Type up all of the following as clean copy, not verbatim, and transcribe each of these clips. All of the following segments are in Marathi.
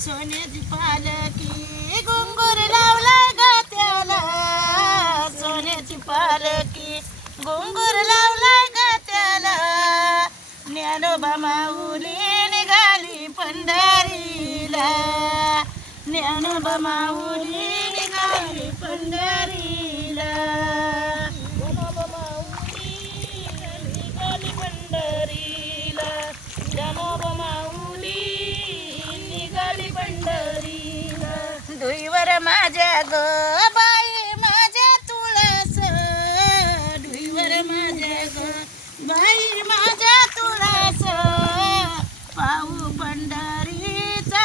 सोन्याची पालकी घुंगूर लावलाय ग त्याला, सोन्याची पालकी घुंगूर लावलाय ग त्याला. ज्ञानोबा माऊली निघाली पंढरीला, ज्ञानोबा माऊली निघाली पंढरीला. ज्ञानोबा माऊली निघाली पंढरीला, ज्ञानोबा माऊली निघाली पंढरीला. धुईवर माझ्या ग बाई माझ्या तुळस, धुईवर माझ्या ग बाई माझ्या तुळस. पाहू पंढरीचा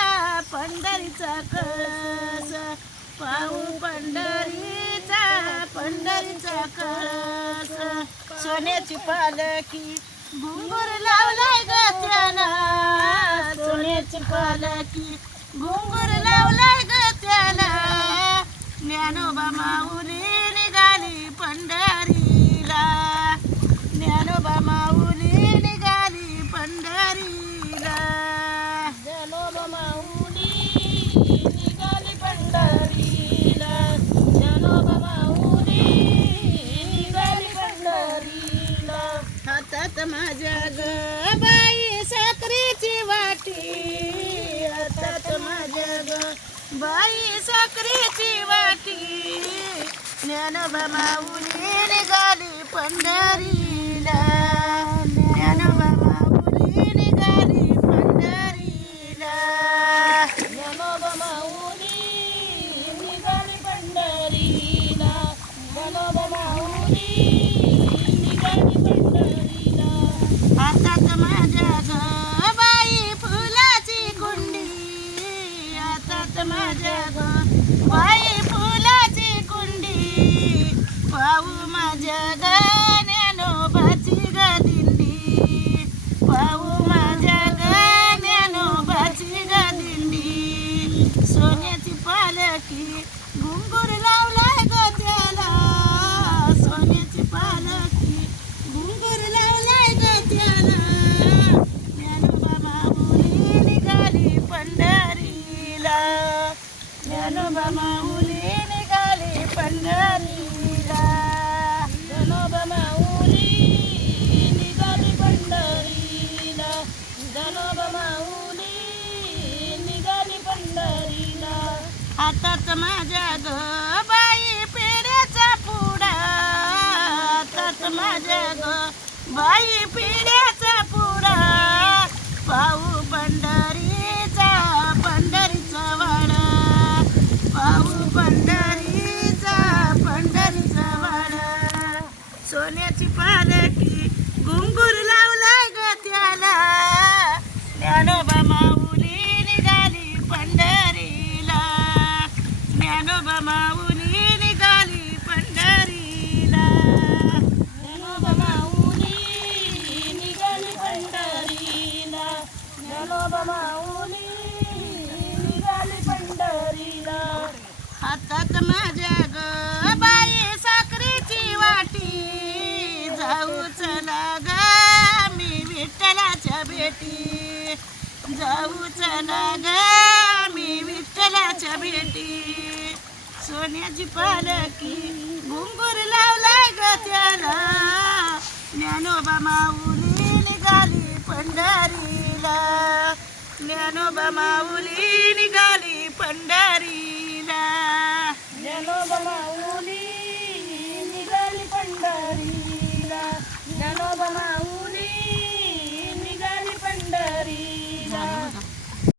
पंढरीचा कळस, पाहू पंढरीचा पंढरीचा कळस. सोन्याची पालकी घुंगूर लावलाय ग त्याला, सोन्याची पालकी घुंगूर लावलाय ग त्याला. ज्ञानोबा माऊली निघाली पंढरीला, ज्ञानोबा माऊली निघाली पंढरीला. ज्ञानोबा माऊली निघाली पंढरीला, ज्ञानोबा माऊली निघाली पंढरीला. हातात माझ्या ग बाई साखरेची वाटी, हातात माझ्या ग बाई साखरेची वाटी. ज्ञानोबा माऊली निघाली पंढरीला, ज्ञानोबा माऊली निघाली पंढरीला. ज्ञानोबा माऊली निघाली पंढरीला, ज्ञानोबा माऊली निघाली पंढरीला. हातात माझ्या ग बाई फुलाची कुंडी, हातात माझ्या ग बाई फुलाची कुंडी. पाहू माझ्या ग ज्ञानोबाची ग दिंडी, पाहू माझ्या ग ज्ञानोबाची ग दिंडी. सोन्याची पालकी घुंगूर लावलाय ग त्याला, सोन्याची पालकी घुंगूर लावलाय ग त्याला. ज्ञानोबा माऊली निघाली पंढरीला, ज्ञानोबा माऊली निघाली पंढरीला. ज्ञानोबा माऊली निघाली पंढरीला, ज्ञानोबा माऊली निघाली पंढरीला. हातात माझ्या ग बाई पेढ्याचा पुडा, हातात माझ्या ग बाई पेढ्याचा पुडा. पाहू पंढरीचा पंढरीचा वाडा, पाहू पंढरीचा पंढरीचा वाडा. सोन्याची पालकी घुंगूर लावलाय ग त्याला, ज्ञानोबा माऊली निघाली पंढरीला, ज्ञानोबा माऊली निघाली पंढरीला. ज्ञानोबा माऊली निघाली पंढरीला, ज्ञानोबा माऊली निघाली पंढरीला. हातात माझ्या ग बाई साखरेची वाटी, जाऊ चला ग मी विठ्ठलाच्या भेटी, जाऊ चला ग मी विठ्ठलाच्या भेटी. सोन्याची पालकी घुंगूर लावलाय ग त्याला, ज्ञानोबा माऊली निघाली पंढरीला, ज्ञानोबा माऊली निघाली पंढरीला.